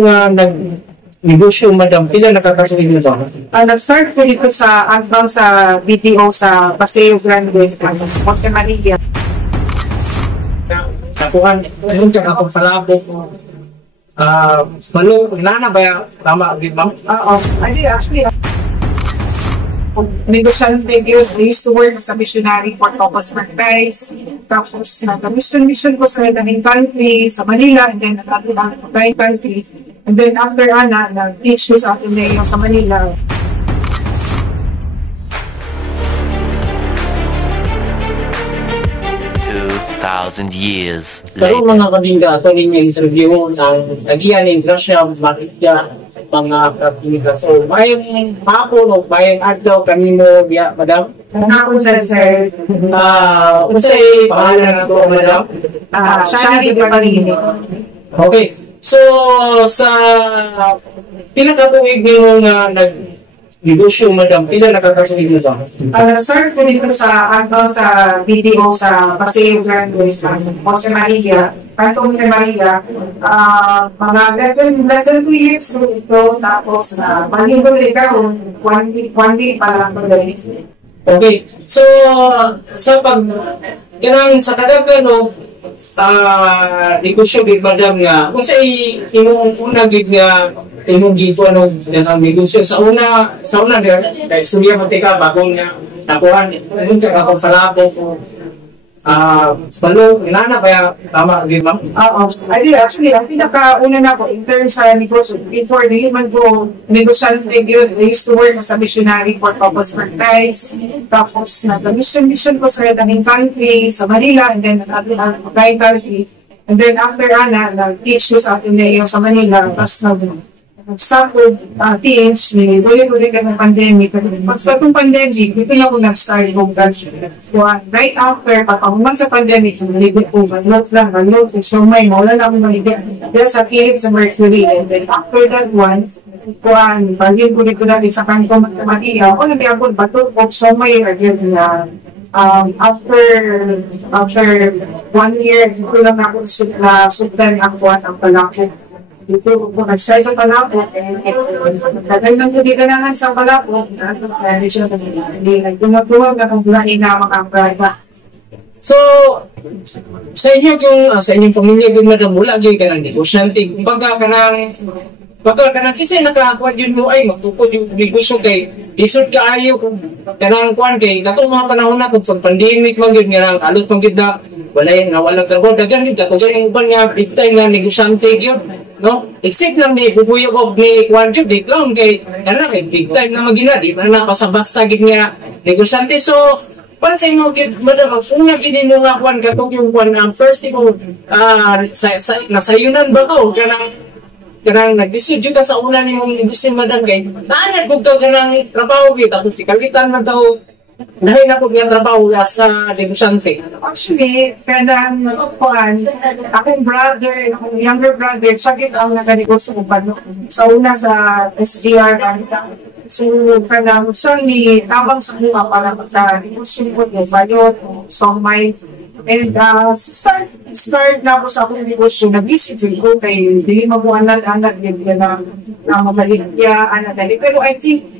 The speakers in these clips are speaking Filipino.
nag-negosyo, madam? Pila nakakasuhin mo ba? Nag-start ko dito sa Advance sa BTO sa Paseo Grande, Jose Maria. Nakuhan, meron ka akong palabok. Malo, nana ba? Tama, di ba? Oo. Actually, negosyante yun. I used to work as a missionary for Topos Mercais. Tapos, nag-mission ko sa Daning country, sa Manila, and then nag-atulang sa Daning country. And then after nag-teach ko sa Ateneo sa Manila. 2,000 years Pero later. mga kalinga, ito rin yung interview ng nagiyan ng Grasya, Marikya, mga kalinga. So, mayroong hapon o mayroong adlaw kami mo, madam? Ako sa sir, Unsay pangalan na ito, madam? Shani Parini. Okay. So, sa pinakatuwig mo nga nag-negosyo, madam, pila nakakasuhin mo ba? Start ko dito sa Advance sa BTO sa Paseo Grande, Jose Maria. Kanto Jose Maria. Mga less than 2 years so ito. Tapos, maligo na ikaw, 1 day pa lang ko dali. Okay. So, sa kailangan sa kadagano, negosyo gid madam nga kung sa imong una gid nga imong gito ano ang negosyo sa una der kay istorya mo tika bagong nga nakuhan imong ka akong palabok balo inana ba tama gid ma'am? Oo. Actually, ang pinakauna na ko in terms sa negosyo, before the human ko, negosyante yun. I used to work as a missionary for Topos Mercais. Tapos, nag-mission ko sa Daning country, sa Manila, and then nag-atulang sa Daning country. And then after nag-teach ko sa Ateneo sa Manila, tapos nag-start ko teach, huli-huli ka ng pandemic. Basta itong pandemic, dito na ako nag-start home country. Right after, pagkahuman sa pandemic, nalibot ko, malot lang, so may mawala na akong malibot. Dahil sa kilid sa Mercury, and then after that one, pagin ko dito natin sa kanto Matia, ako nabiyang ko, patulog, so may again na after 1 year, dito lang ako sugdan ako at ang palakot. Dito ko nag-start sa palakot, nagdagan ko di ganahan sa palakot, hindi nagdumagduwag na kung buhain na makaprada. So, sa inyong pamilya gud madam mula gyud ka ng negosyante pagka kanang kisay nakakuha yun mo ay magtukod yung negosyo kay isod kaayo kung kanang kuan kay katong mga panahon na kung pandemic man gyud nga alot pang gid na walang trabaho dagan gid katong yung uban nga big time nga negosyante gyud no except lang ni bubuyo ko ni kuan gyud di lang kay kanang big time na magina di na basta gid nga negosyante. So para sa inyo, madam, kung nagiging mo nga kuwan katong yung kuwan ang first mo, nasayunan ba ko? Kanang nag-decide ka sa una ni mong negosyo, madam, kay naanad ko ka kanang trabaho kita, kung si Kagitan na daw, dahil na ko yung trabaho sa negosyante. Actually, kanang kuwan, akong younger brother, sakit ang naganegosyo ko pa sa una sa SGR. So, kanang ni tabang sa mga para magka-negosyo ko yung bayot, so may and start na ako sa akong negosyo, nag-isip ko kay hindi mabuhanan-anak yun na mabaligya, pero I think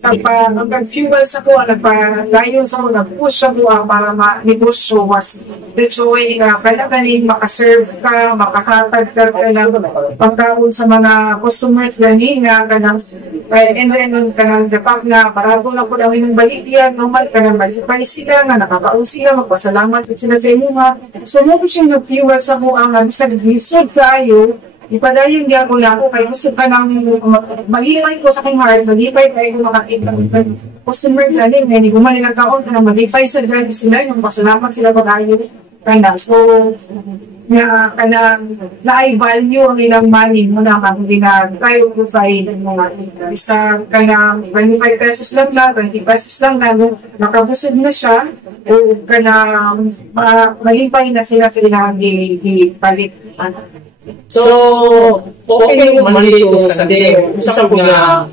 nagpa-fuel sa ko, nagpa-dayon sa ko, nag-push sa ko para ma-negosyo was the joy na kailangan makaserve ka, makakatag ka pagkaon sa mga customers gani nga kanang and then kanang dapat na parago na po daw yung baligya, normal kanang balipay sila nga nakakaon sila, magpasalamat sila sa inyo nga. So mo ko siya nag-fuel sa ko ang sa lisod kayo ipadayon niya ko na ako kay gusto ka nang malipay ko sa aking heart, malipay kayo makakita customer galing, hindi gumaling ang kaon na malipay sa dahil sila, yung pasalamat sila ko tayo kaya so na-i-value ang ilang money mo na hindi na kayo provide mga isa kanang 25 pesos lang 20 pesos lang na nakabusog na siya o kanang malipay na sila di-palit. So, okay man dito sa Sunday. Sa nga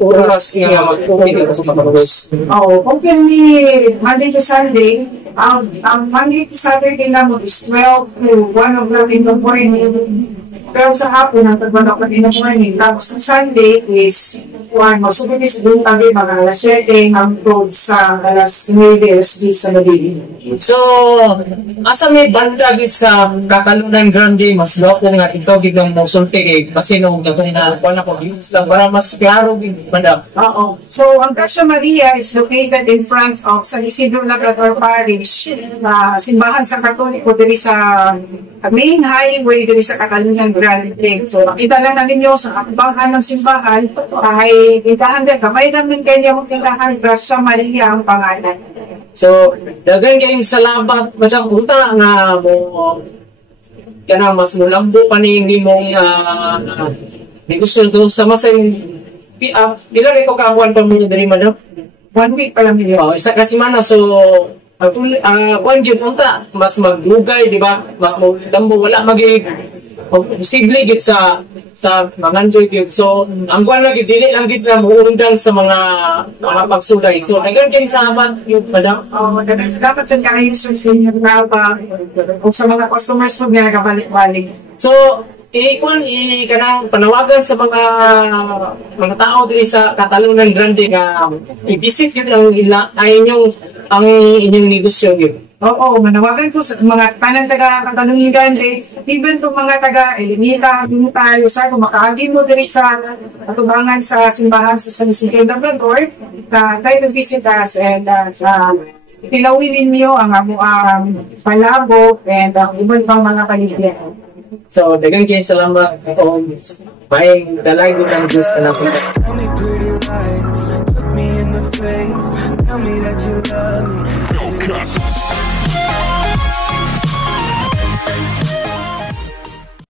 oras nga mag-okay ka sa pag-host. Oo, open ni Monday to Sunday. Ang Monday to Saturday na mo is 12 to 1 o'clock in the morning. 12 sa hapon ang 1 o'clock in the morning. Tapos ang Sunday is masubig is buong tabi mga alas 7 hangtod sa alas 9, alas 10 sa gabi. So, asa may banda gid sa Katalunan Grande, mas loko nga ikaw gid ang mosulti kay kasi nung gagawin na ko na ko lang para mas klaro gid banda. Oo. So, ang Gracia Maria is located in front of San Isidro Labrador Parish, na simbahan sa Katoliko diri sa main highway diri sa Katalunan Grande. So, nakita lang na ninyo sa akbangan ng simbahan ay tindahan din. Kamay namin kanya mong tindahan, Gracia Maria ang pangalan. So, dagan kayong salamat madam unta nga mo kana mas mulambo pa ni mong negosyo do sa masay pila ko kakuan pa mo diri madam 1 week pa lang nila. isa ka semana so kuan gyud unta mas maglugay di ba mas mulambo wala magi posible gid sa manganjoy gyud so ang kuan lagi dili lang gid na muundang sa mga pagsulay so dagan kay salamat yun madam. Dagang salamat sa kayo sa inyo na ba o sa mga customers po nga nakabalik-balik. So, kanang panawagan sa mga tao diri sa Katalunan Grande nga i-visit yun ang inyong negosyo yun. Oo, manawagan ko sa mga taga Katalunan Grande, even to mga taga Elinita, tayo sa kumakaagi mo diri sa atubangan sa simbahan sa San Isidro Labrador, try to visit us and tilawin ninyo ang palabok and ang ibang pang mga paligid. So, dagang kayo salamat kung may dalagin ng Diyos ka na po. Tell me pretty lies, look me in the face, tell me that you love me.